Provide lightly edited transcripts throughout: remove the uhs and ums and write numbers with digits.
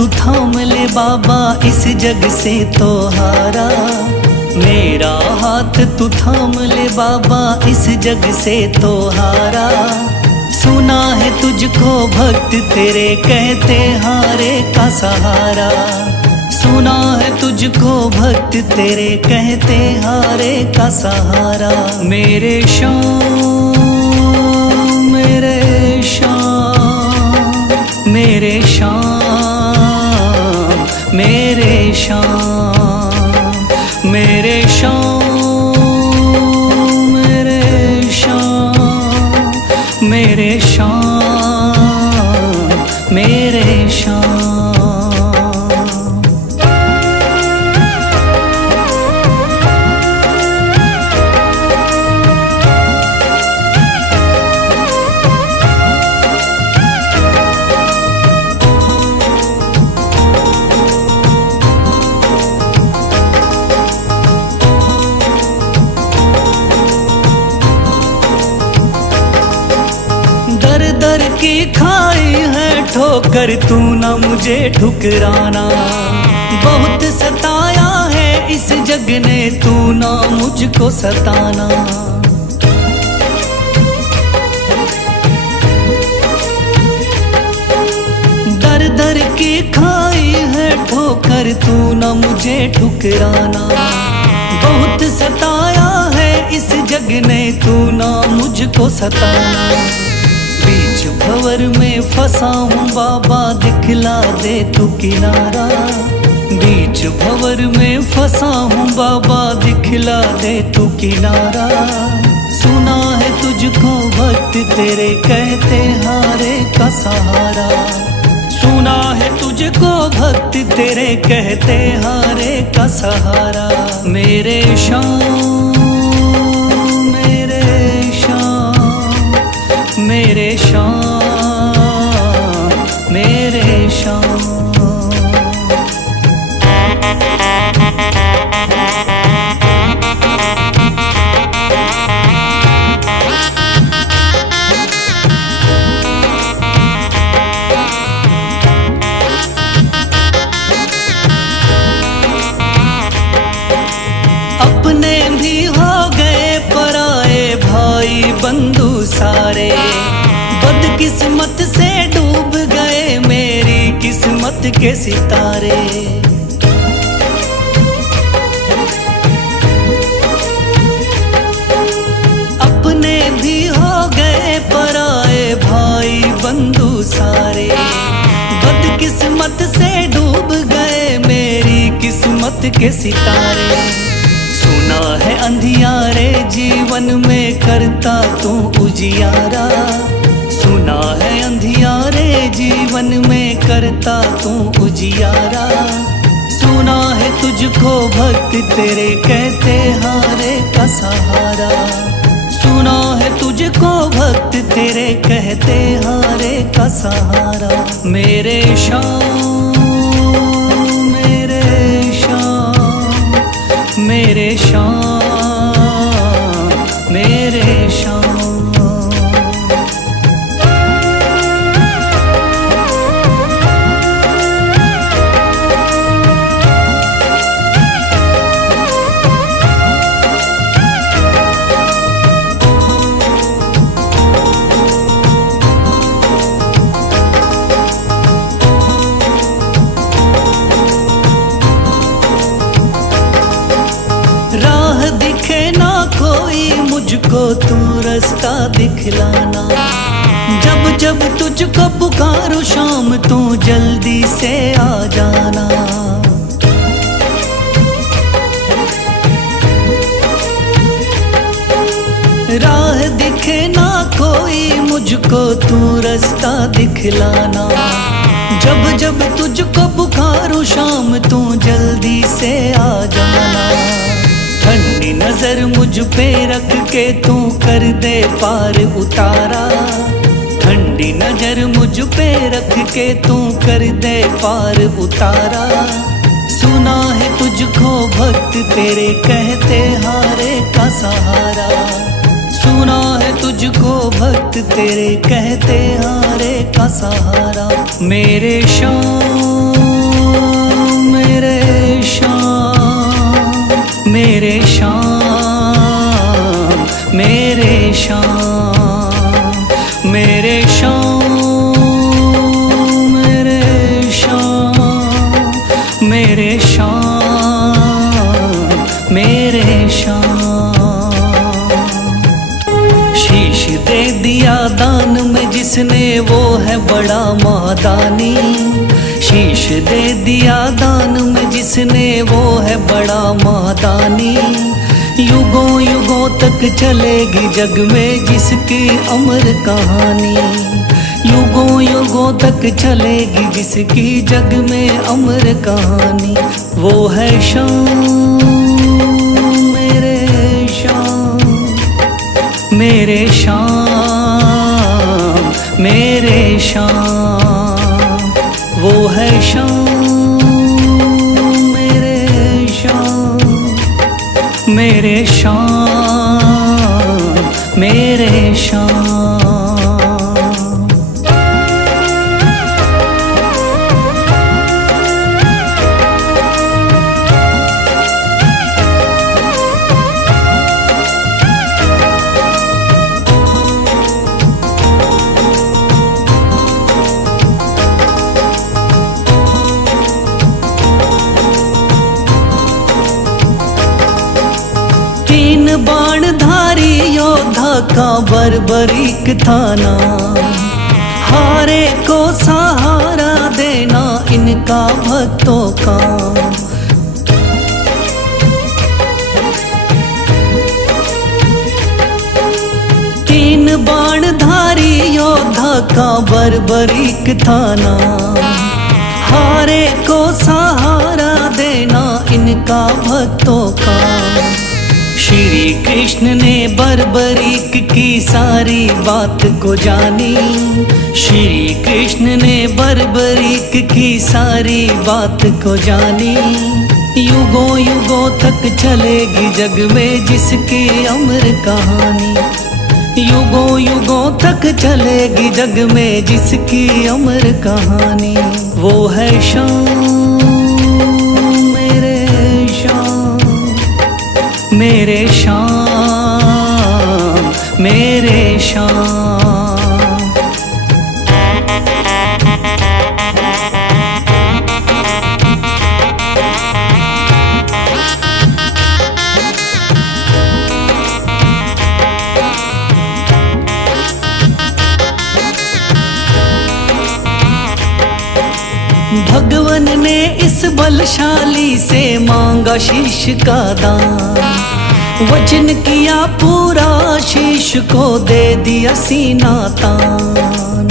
तू थाम ले बाबा, इस जग से तो हारा। मेरा हाथ तू थाम ले बाबा, इस जग से तो हारा। सुना है तुझको भक्त तेरे कहते हारे का सहारा। सुना है तुझको भक्त तेरे कहते हारे का सहारा। मेरे श्याम मेरे श्याम मेरे श्याम मेरे श्याम मेरे श्याम मेरे श्याम मेरे श्याम मेरे श्याम। दर की खाई है ठोकर, तू ना मुझे ठुकराना। बहुत सताया है इस जग ने, तू ना मुझको सताना। दर दर की खाई है ठोकर, तू ना मुझे ठुकराना। बहुत सताया है इस जग ने, तू ना मुझको सताना। बीच भंवर में फंसा हूँ बाबा, दिखला दे तू किनारा। बीच भंवर में फंसा हूँ बाबा, दिखला दे तू किनारा। सुना है तुझको भक्त तेरे कहते हारे का सहारा। सुना है तुझको भक्त तेरे कहते हारे का सहारा। मेरे श्याम मेरे श्याम मेरे श्याम मेरे श्याम। अपने भी हो गए पराए भाई बंधु सारे। बदकिस्मत से डूब गए मेरी किस्मत के सितारे। अपने भी हो गए पराए भाई बंधु सारे। बदकिस्मत से डूब गए मेरी किस्मत के सितारे। सुना है अंधियारे जीवन में करता तू उजियारा। सुना है अंधियारे जीवन में करता तू उजियारा। सुना है तुझको भक्त तेरे कहते हारे का सहारा। सुना है तुझको भक्त तेरे कहते हारे का सहारा। मेरे श्याम मेरे श्याम मेरे श्याम मेरे श्याम। राह दिखे ना कोई मुझको, तू रास्ता दिखलाना। जब जब तुझको पुकारूं शाम, तू जल्दी से आ जाना। राह दिखे ना कोई मुझको, तू रास्ता दिखलाना। जब जब तुझको पुकारूं शाम, तू जल्दी से आ जाना। ठंडी नजर मुझ पे रख के तू कर दे पार उतारा। ठंडी नजर मुझ पे रख के तू कर दे पार उतारा। सुना है तुझको भक्त तेरे कहते हारे का सहारा। सुना है तुझको भक्त तेरे कहते हारे का सहारा। मेरे श्याम मेरे श्याम, मेरे श्याम, मेरे श्याम, मेरे श्याम, मेरे श्याम, मेरे श्याम, मेरे श्याम। शीश दे दिया दान में जिसने वो है बड़ा मादानी। शीश दे दिया दान में जिसने वो है बड़ा मादानी। युगों युगों तक चलेगी जग में जिसकी अमर कहानी। युगों युगों तक चलेगी जिसकी जग में अमर कहानी। वो है श्याम, मेरे श्याम, मेरे श्याम, मेरे श्याम। वो है श्याम, मेरे श्याम, मेरे श्याम, मेरे श्याम। तीन बाणधारी योद्धा का बर्बरीक था नाम। हारे को सहारा देना इनका भक्तों का। तीन बाणधारी योद्धा का बर्बरीक था नाम। हारे को सहारा देना इनका भक्तों का। श्री कृष्ण ने बर्बरीक की सारी बात को जानी। श्री कृष्ण ने बर्बरीक की सारी बात को जानी। युगों युगों तक चलेगी जग में जिसकी अमर कहानी। युगों युगों तक चलेगी जग में जिसकी अमर कहानी। वो है श्याम, मेरे श्याम, मेरे श्याम, मेरे श्याम। भगवन ने इस बलशाली से मांगा शीश का दान। वचन किया पूरा शीश को दे दिया सीना तान।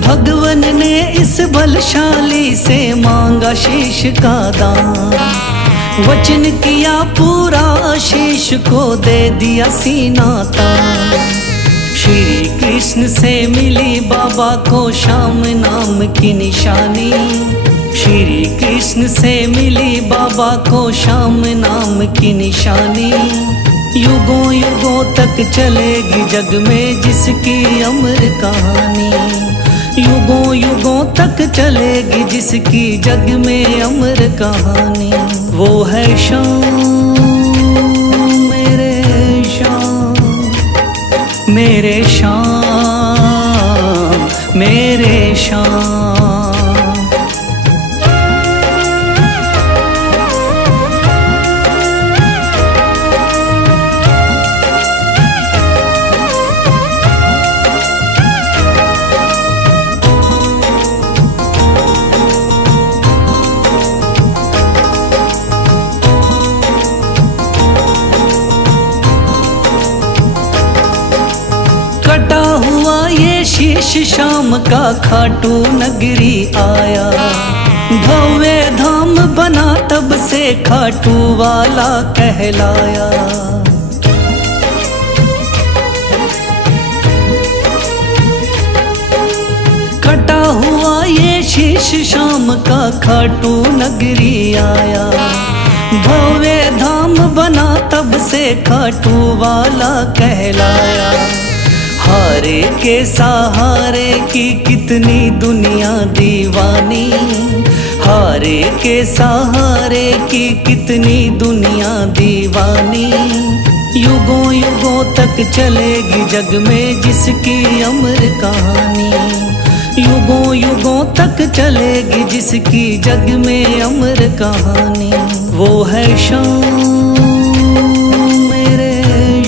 भगवन ने इस बलशाली से मांगा शीश का दान। वचन किया पूरा शीश को दे दिया सीना तान। श्री कृष्ण से मिली बाबा को श्याम नाम की निशानी। श्री कृष्ण से मिली बाबा को श्याम नाम की निशानी। युगों युगों तक चलेगी जग में जिसकी अमर कहानी। युगों युगों तक चलेगी जिसकी जग में अमर कहानी। वो है श्याम, मेरे श्याम, मेरे श्याम, मेरे श्याम। कटा हुआ ये शीश शाम का खाटू नगरी आया। भव्य धाम बना तब से खाटू वाला कहलाया। कटा हुआ ये शीश शाम का खाटू नगरी आया। भव्य धाम बना तब से खाटू वाला कहलाया। हारे के सहारे की कितनी दुनिया दीवानी, हारे के सहारे की कितनी दुनिया दीवानी। युगों युगों तक चलेगी जग में जिसकी अमर कहानी, युगों युगों तक चलेगी जिसकी जग में अमर कहानी। वो है शाम मेरे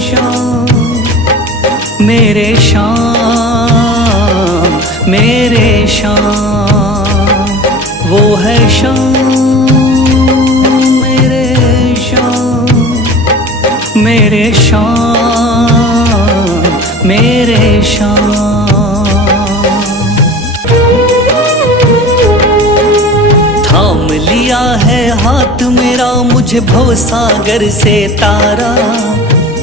शाम, मेरे शाम मेरे शाम। वो है शाम मेरे शाम, मेरे शाम मेरे शाम। थाम लिया है हाथ मेरा मुझे भवसागर से तारा,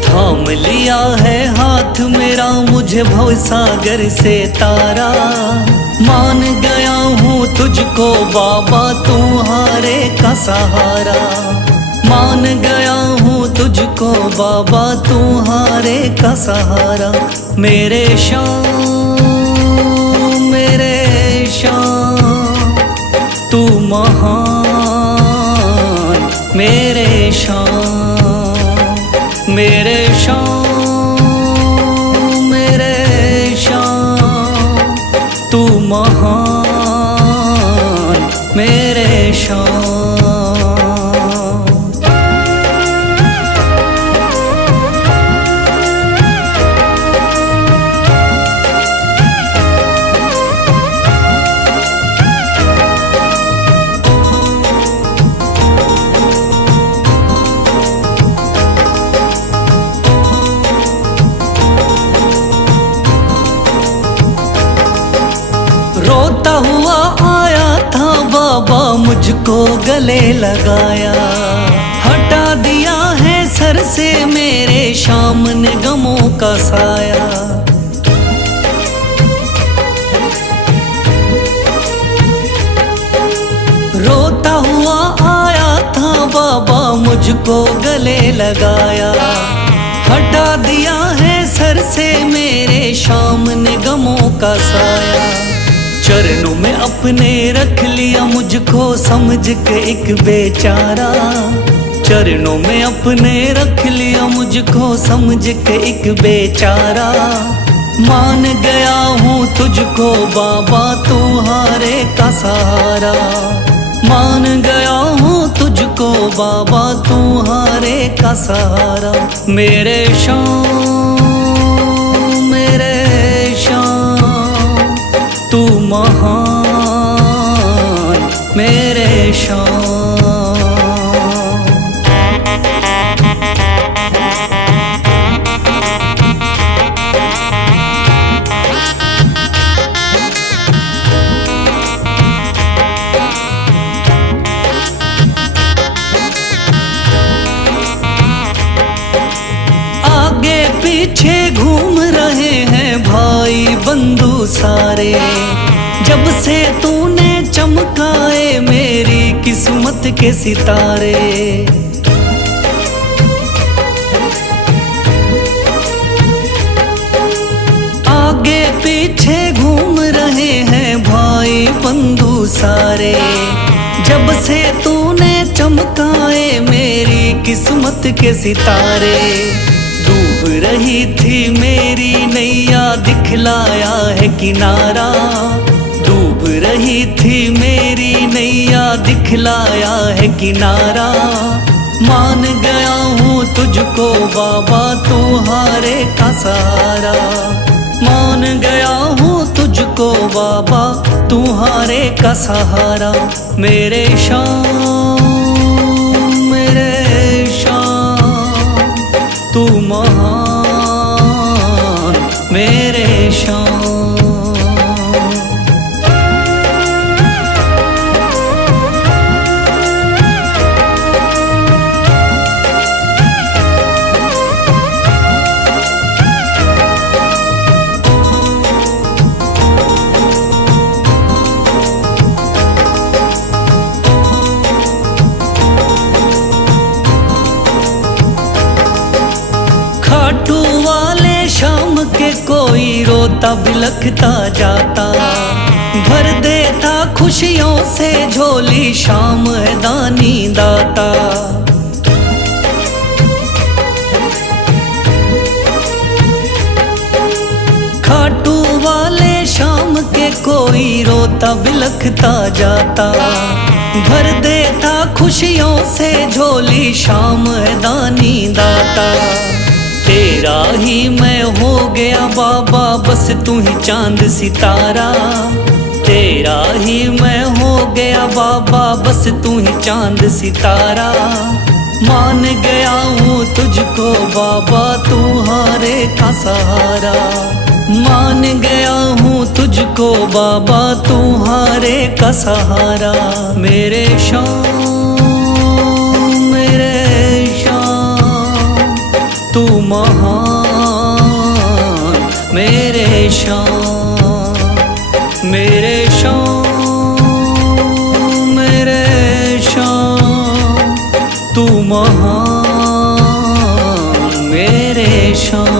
थाम लिया है हाथ मेरा मुझे भवसागर से तारा। मान गया हूँ तुझको बाबा तुम्हारे का सहारा, मान गया हूँ तुझको बाबा तुम्हारे का सहारा। मेरे शाम मेरे शाम तू महान, मेरे शाम मेरे शाम मेरे शाम तू महान, मेरे शाम। रोता हुआ आया था बाबा मुझको गले लगाया, हटा दिया है सर से मेरे शाम ने गमों का साया। रोता हुआ आया था बाबा मुझको गले लगाया, हटा दिया है सर से मेरे शाम ने गमों का साया। चरणों में अपने रख लिया मुझको समझ के एक बेचारा, चरणों में अपने रख लिया मुझको समझ के एक बेचारा। मान गया हूँ तुझको बाबा तुम्हारे का सहारा, मान गया हूँ तुझको बाबा तुम्हारे का सहारा। मेरे शाम मेरे शाम तू महान, मेरे शाम। आगे पीछे घूम रहे हैं भाई बंधु सारे, जब से तूने चमकाए मेरी किस्मत के सितारे। आगे पीछे घूम रहे हैं भाई बंधु सारे, जब से तूने चमकाए मेरी किस्मत के सितारे। डूब रही थी मेरी नैया दिखलाया है किनारा, डूब रही थी मेरी नैया दिखलाया है किनारा। मान गया हूँ तुझको बाबा तुम्हारे का सहारा, मान गया हूँ तुझको बाबा तुम्हारे का सहारा। मेरे शाम मेरे शाम तू महान, मेरे शाम। खाटू वाले शाम के कोई रोता बिलखता जाता। भर देता खुशियों से झोली शाम है दानी दाता। खाटू वाले शाम के कोई रोता बिलखता जाता। भर देता खुशियों से झोली शाम है दानी दाता। तेरा ही मैं हो गया बाबा बस तू ही चांद सितारा। तेरा ही मैं हो गया बाबा बस तू ही चांद सितारा। मान गया हूँ तुझको बाबा तू हारे का सहारा। मान गया हूँ तुझको बाबा तू हारे का सहारा। मेरे शाम तू महान मेरे शाम। मेरे शाम तू महान मेरे शाम।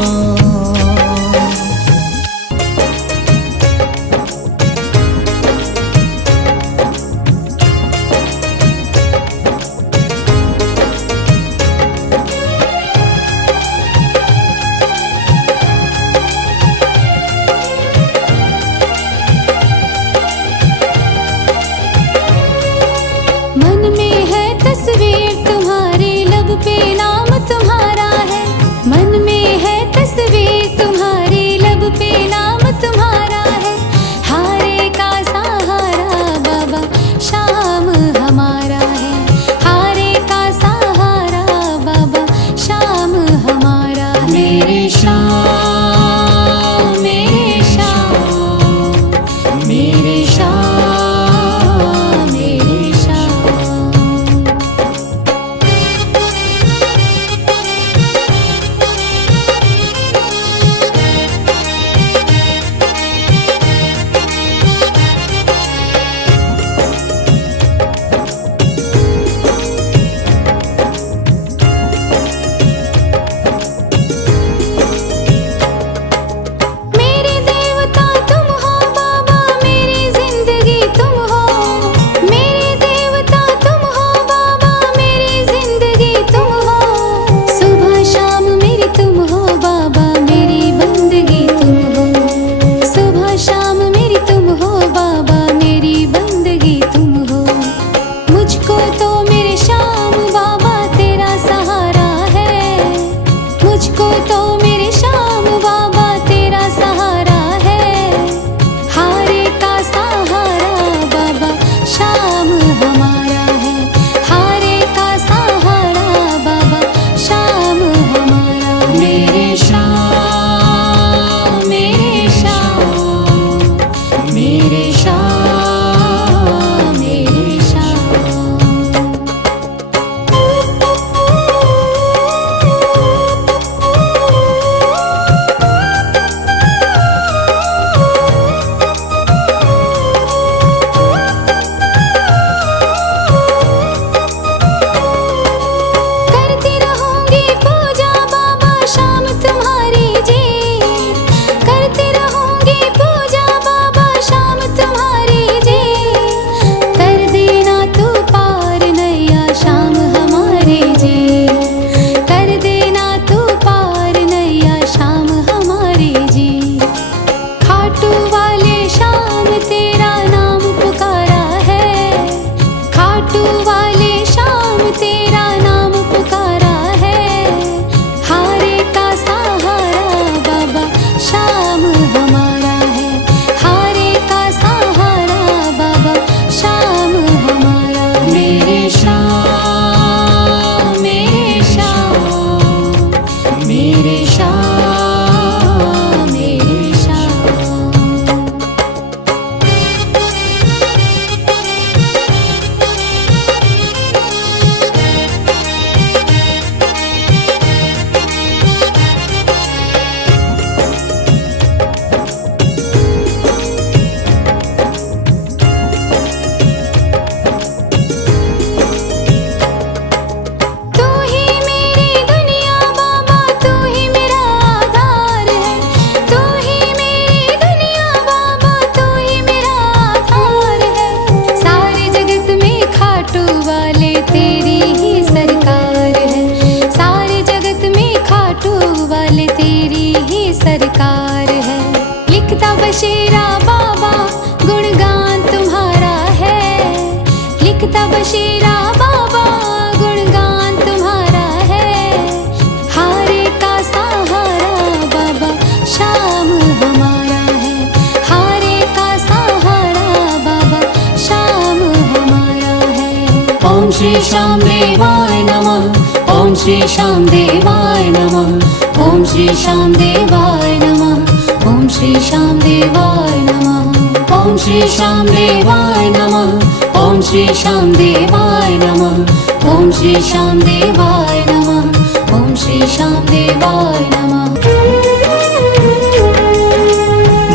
श्याम देवाय नमः। ओम श्री श्याम देवाय नमः। ओम श्री श्याम देवाय नमः। ओम श्री श्याम देवाय नमः। ओम श्री श्याम देवाय नमः। ओम श्री श्याम देवाय नमः। ओम श्री श्याम देवाय नमः। ओम श्री श्याम देवाय नमः।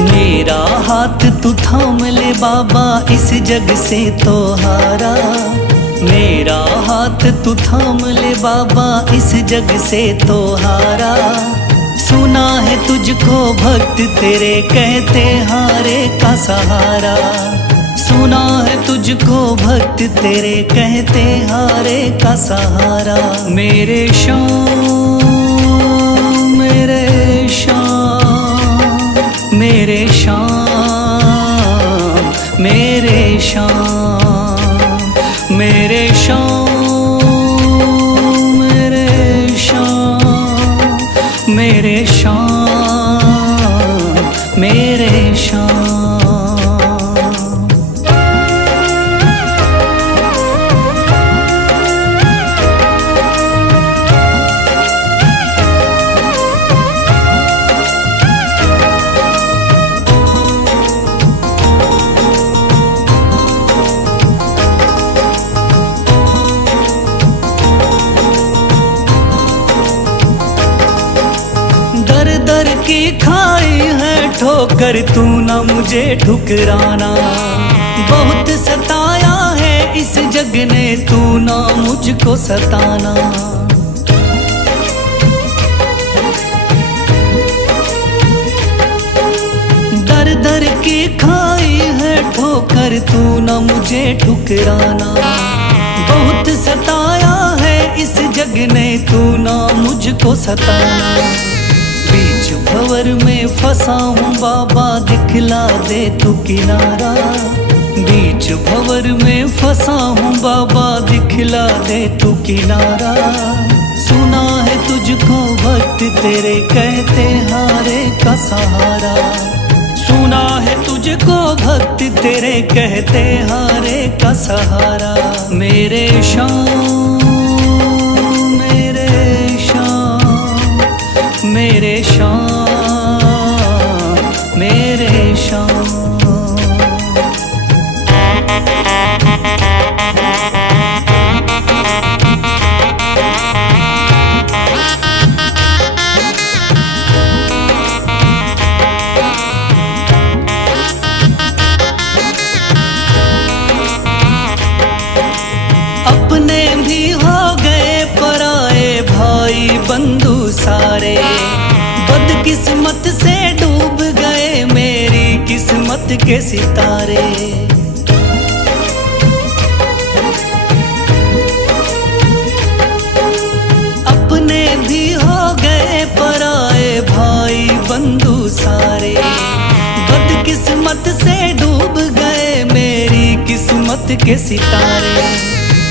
मेरा हाथ तू थाम ले बाबा, इस जग से तो हारा। मेरा हाथ तू थाम ले बाबा, इस जग से तो हारा। सुना है तुझको भक्त तेरे कहते हारे का सहारा। सुना है तुझको भक्त तेरे कहते हारे का सहारा। मेरे श्याम मेरे श्याम मेरे श्याम मेरे श्याम मेरे श्याम मेरे श्याम मेरे श्याम मेरे श्याम। दर की खाई है ठोकर, तू ना मुझे ठुकराना। बहुत सताया है इस जग ने, तू ना मुझको सताना। दर दर की खाई है ठोकर, तू ना मुझे ठुकराना। बहुत सताया है इस जग ने, तू ना मुझको सताना। बीच भंवर में फंसा हूँ बाबा, दिखला दे तू किनारा। बीच भंवर में फंसा हूँ बाबा, दिखला दे तू किनारा। सुना है तुझको भक्त तेरे कहते हारे का सहारा। सुना है तुझको भक्त तेरे कहते हारे का सहारा। मेरे श्याम मेरे श्याम मेरे श्याम मेरे श्याम। अपने भी हो गए पराए भाई बंधु सारे। बदकिस्मत से डूब गए मेरी किस्मत के सितारे। अपने भी हो गए पराए भाई बंधु सारे। बदकिस्मत से डूब गए मेरी किस्मत के सितारे।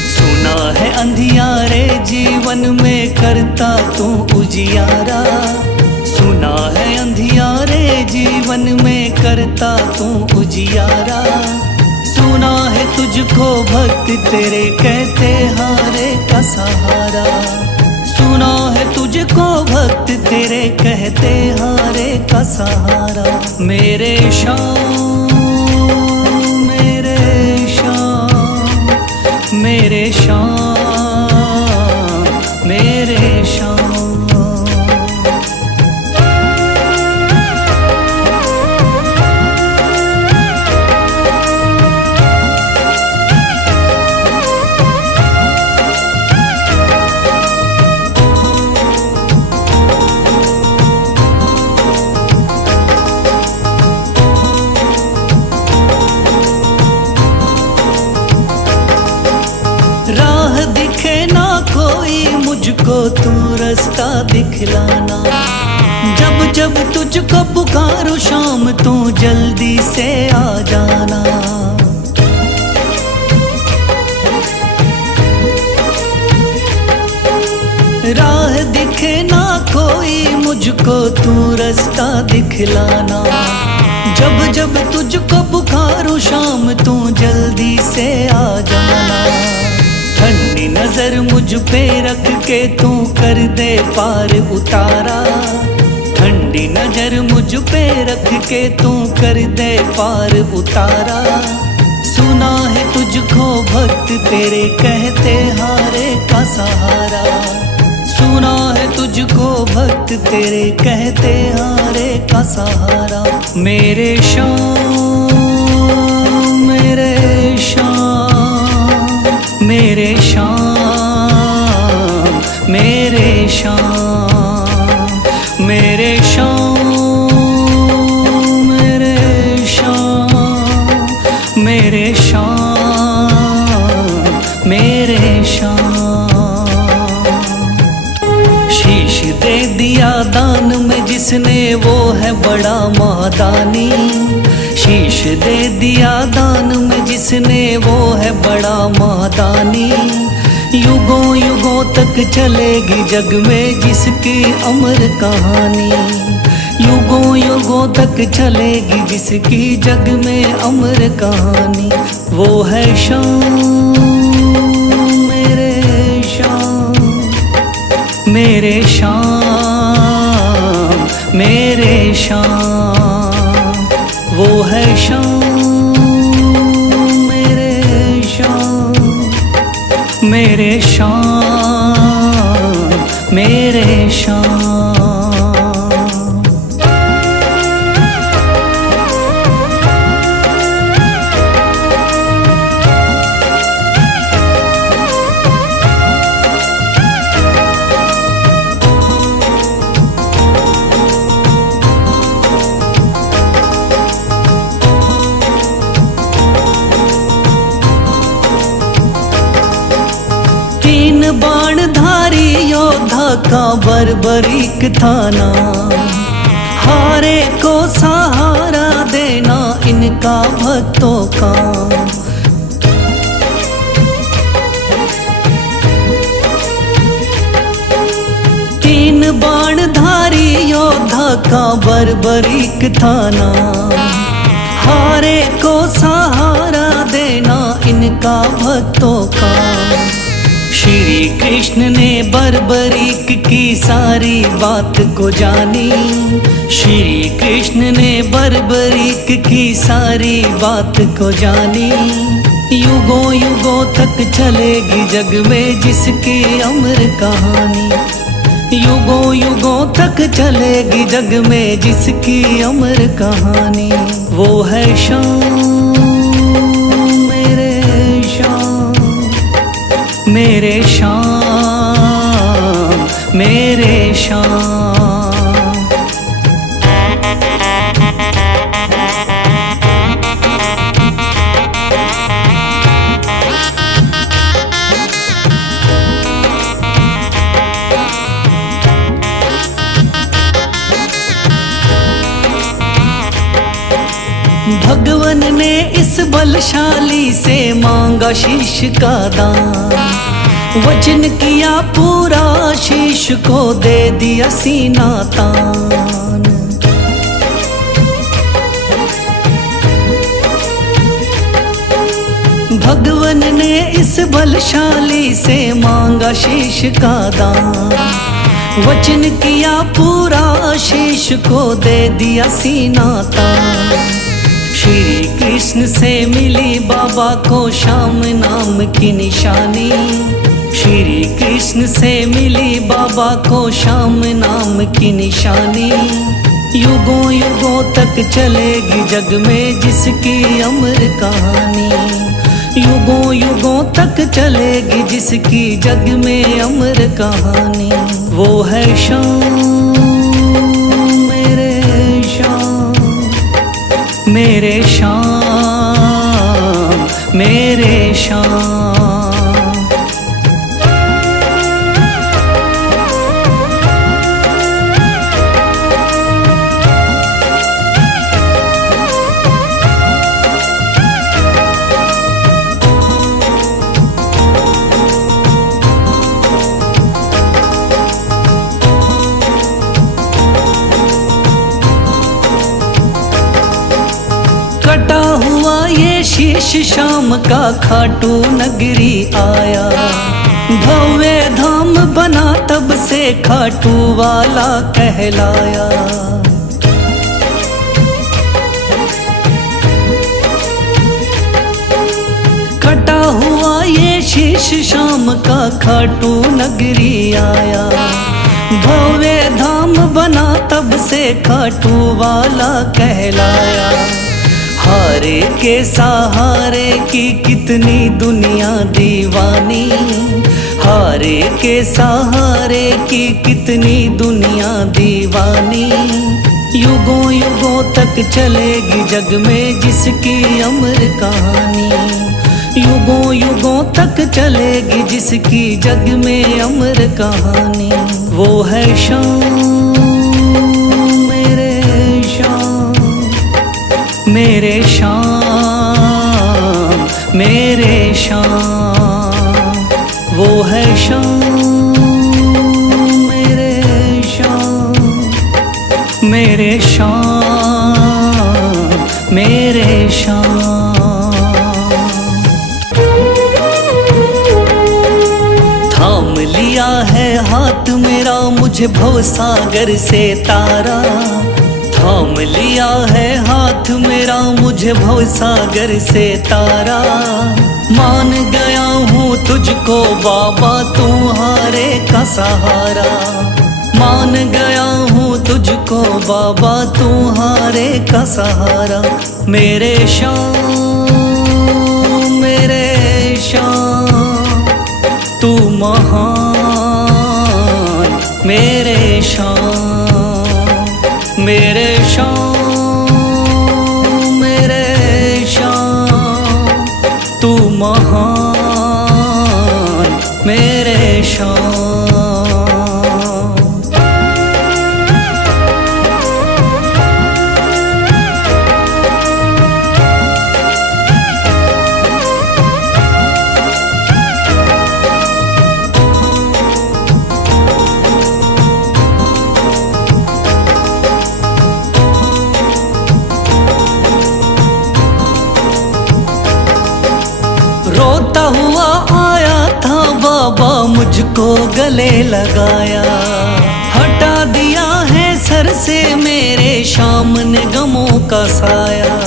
सुना है अंधियारे जीवन में करता तू उजियारा। सुना है अंधियारे जीवन में करता तू उजियारा। सुना है तुझको भक्त तेरे कहते हारे का सहारा। सुना है तुझको भक्त तेरे कहते हारे का सहारा। मेरे श्याम मेरे श्याम मेरे श्याम मेरे श्याम। राह दिखे ना कोई मुझको, तू रास्ता दिखलाना। जब जब तुझको पुकारूं शाम, तू जल्दी से आ जाना। राह दिखे ना कोई मुझको, तू रास्ता दिखलाना। जब जब तुझको पुकारूं शाम, तू जल्दी से आ जाना। ठंडी नजर मुझ पे रख के तू कर दे पार उतारा, ठंडी नजर मुझ पे रख के तू कर दे पार उतारा। सुना है तुझको भक्त तेरे कहते हारे का सहारा, सुना है तुझको भक्त तेरे कहते हारे का सहारा। मेरे श्याम मेरे श्याम मेरे श्याम मेरे श्याम मेरे श्याम मेरे श्याम मेरे श्याम मेरे श्याम। शीश दे दिया दान में जिसने वो है बड़ा महादानी, शीश दे दिया दान में जिसने वो है बड़ा महादानी। युगों युगों तक चलेगी जग में जिसकी अमर कहानी, युगों युगों तक चलेगी जिसकी जग में अमर कहानी। वो है श्याम मेरे श्याम मेरे श्याम मेरे श्याम। वो है श्याम मेरे श्याम मेरे श्याम मेरे श्याम। तीन बाणधारी योद्धा का बर्बरीक थाना, हारे को सहारा देना इनका भक्तों का। तीन बाणधारी योद्धा का बर्बरीक थाना, हारे को सहारा देना इनका भक्तों का। श्री कृष्ण ने बर्बरीक की सारी बात को जानी, श्री कृष्ण ने बर्बरीक की सारी बात को जानी। युगों युगों तक चलेगी जग में जिसकी अमर कहानी, युगों युगों तक चलेगी जग में जिसकी अमर कहानी। वो है श्याम मेरे श्याम मेरे श्याम मेरे श्याम। भगवन ने इस बलशाली से मांगा शीश का दान, वचन किया पूरा शीश को दे दिया सीना तान। भगवन ने इस बलशाली से मांगा शीश का दान, वचन किया पूरा शीश को दे दिया सीना तान। श्री कृष्ण से मिली बाबा को श्याम नाम की निशानी, श्री कृष्ण से मिली बाबा को श्याम नाम की निशानी। युगों युगों तक चलेगी जग में जिसकी अमर कहानी, युगों युगों तक चलेगी जिसकी जग में अमर कहानी। वो है श्याम मेरे श्याम मेरे श्याम मेरे श्याम। कटा हुआ ये शीश शाम का खाटू नगरी आया, भव्य धाम बना तब से खाटू वाला कहलाया। कटा हुआ ये शीश शाम का खाटू नगरी आया। भव्य धाम बना तब से खाटू वाला कहलाया। हारे के सहारे की कितनी दुनिया दीवानी, हारे के सहारे की कितनी दुनिया दीवानी। युगों युगों तक चलेगी जग में जिसकी अमर कहानी, युगों युगों तक चलेगी जिसकी जग में अमर कहानी। वो है शाम मेरे शाम, मेरे शाम मेरे शाम। वो है शाम मेरे शाम, मेरे शाम मेरे शाम। थाम लिया है हाथ मेरा मुझे भवसागर से तारा, थाम लिया है हाथ मेरा मुझे भवसागर से तारा। मान गया हूँ तुझको बाबा तुम्हारे का सहारा, मान गया हूँ तुझको बाबा तुम्हारे का सहारा। मेरे शाम मेरे शाम तू महान, मेरे शाम मेरे शाम मेरे शाम तू महान, मेरे शाम। रोता हुआ आया था बाबा मुझको गले लगाया, हटा दिया है सर से मेरे शाम ने गमों का साया।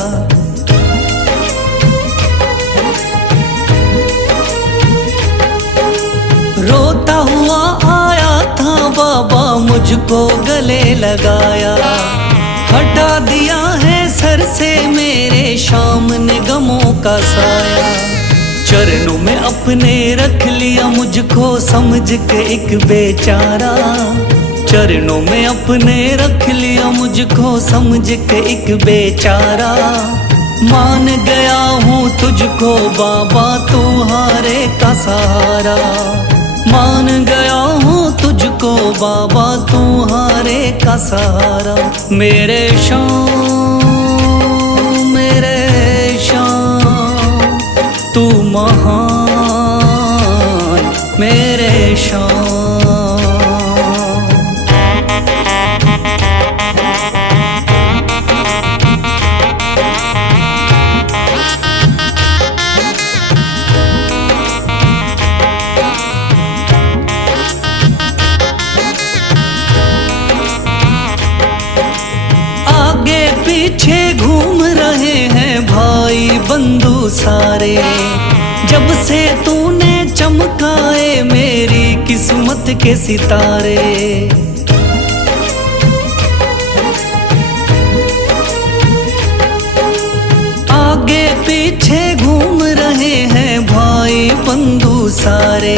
रोता हुआ आया था बाबा मुझको गले लगाया, हटा दिया है सर से मेरे शाम ने गमों का साया। चरणों में अपने रख लिया मुझको समझ के एक बेचारा, चरणों में अपने रख लिया मुझको समझ के एक बेचारा। मान गया हूँ तुझको बाबा तुम्हारे का सहारा, मान गया हूँ तुझको बाबा तुम्हारे का सहारा। मेरे शाम मेरे शाम तू महान, मेरे शाम। आगे पीछे घूम रहे हैं भाई बंधु सारे, जब से तूने चमकाए मेरी किस्मत के सितारे। आगे पीछे घूम रहे हैं भाई बंधु सारे,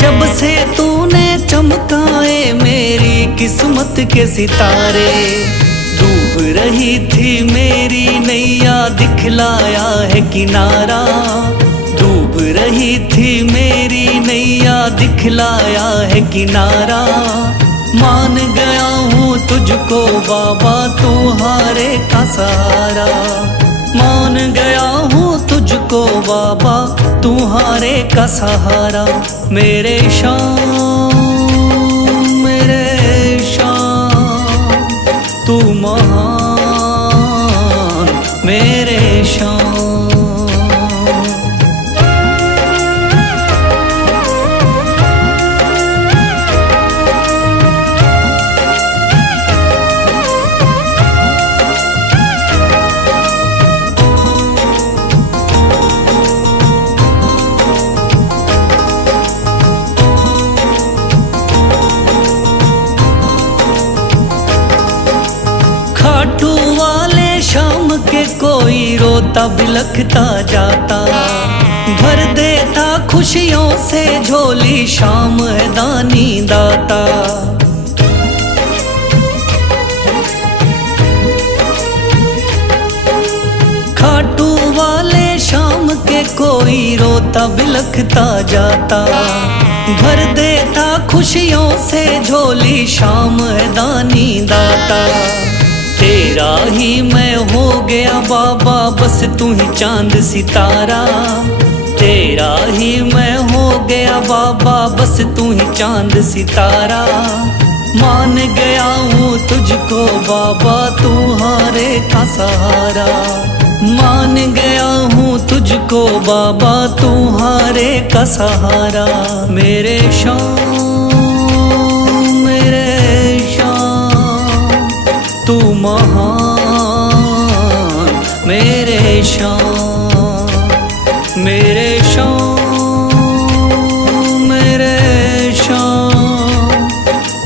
जब से तूने चमकाए मेरी किस्मत के सितारे। डूब रही थी मेरी नैया दिखलाया है किनारा, डूब रही थी मेरी नैया दिखलाया है किनारा। मान गया हूँ तुझको बाबा तुम्हारे का सहारा, मान गया हूँ तुझको बाबा तुम्हारे का सहारा। मेरे शाम मेरे शाम तू महान, मेरे शाम। के कोई रोता बिलखता जाता, भर देता खुशियों से झोली शाम है दानी दाता। खाटू वाले शाम के कोई रोता बिलखता जाता, भर देता खुशियों से झोली शाम है दानी दाता। तेरा ही मैं हो गया बाबा बस तू ही चांद सितारा, तेरा ही मैं हो गया बाबा बस तू ही चांद सितारा। मान गया हूँ तुझको बाबा तू हारे का सहारा, मान गया हूँ तुझको बाबा तू हारे का सहारा। मेरे शाम तू महान, मेरे शाम मेरे शाम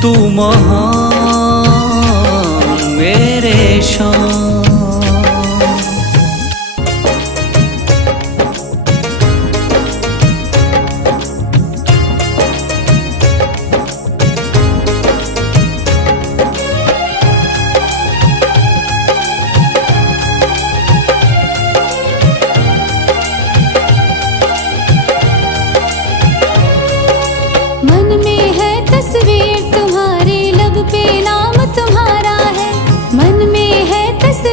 तू महान मेरे शाम। मन में है तस्वीर तुम्हारी, लब पे नाम तुम्हारा है। मन में है तस्वीर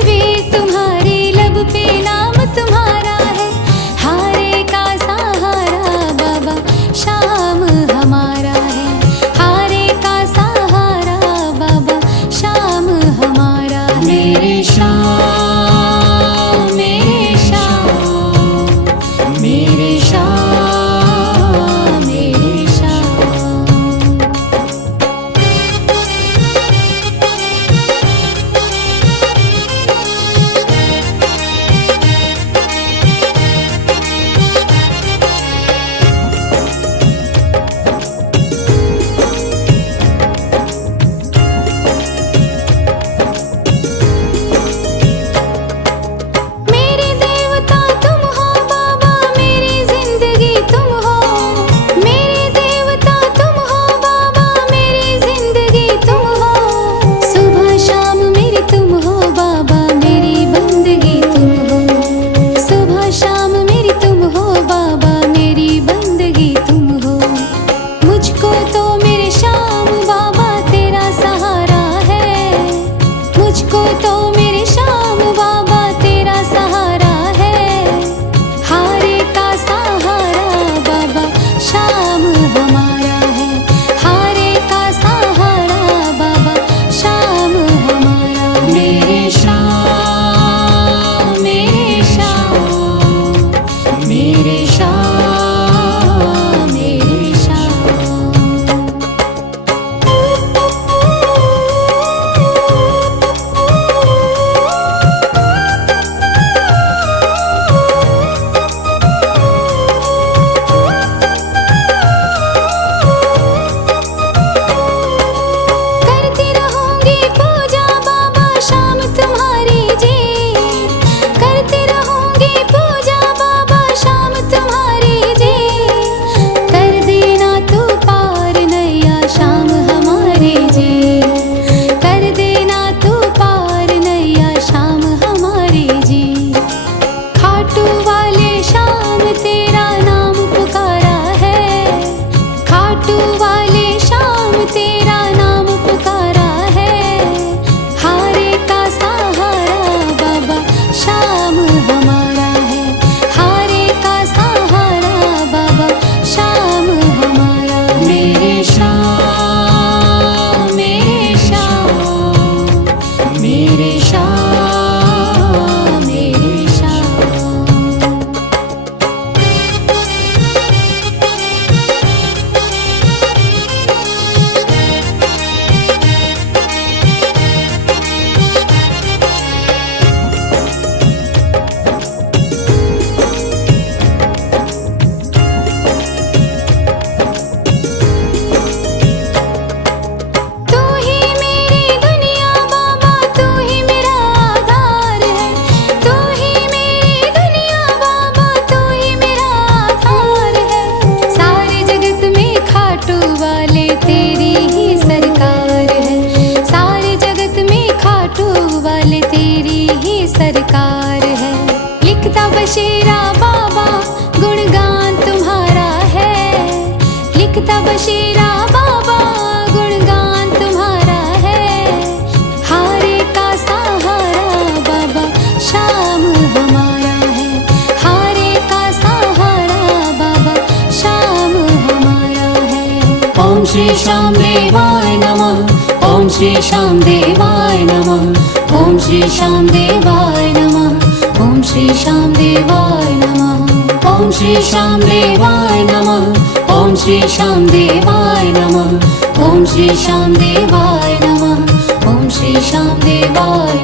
श्री श्याम देवाय नमः। ओम श्री श्याम देवाय नमः। ओम श्री श्याम देवाय नमः। ओम श्री श्याम देवाय नमः। ओम श्री श्याम देवाय नमः। ओम श्री श्याम देवाय नमः। ओम श्री श्याम देवाय नमः। ओम श्री श्याम देवाय